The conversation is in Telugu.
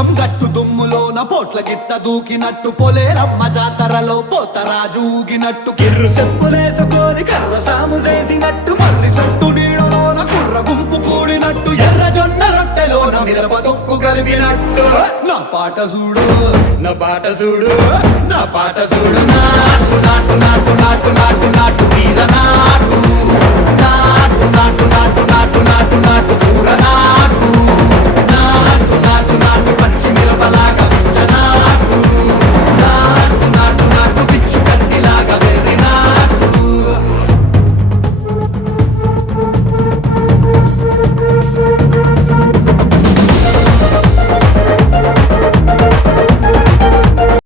పుల్లం గట్టు దుమ్ములోన పోట్ల గిట్ట దూకినట్టు పొలేరమ్మ జాతరలో పోతరాజు ఊగినట్టు కిర్రు చెప్పులేసుకొని కర్ర సాము చేసినట్టు మర్రి సొట్టు నీడలోన కుర్ర గుంపు కూడినట్టు ఎర్ర జొన్న రొట్టెలోన మిరప దొక్కు కలిపినట్టు నా పాట చూడు నా పాట చూడు నా పాట చూడు నాటు నాటు నాటు నాటు నాటు నాటు వీరనా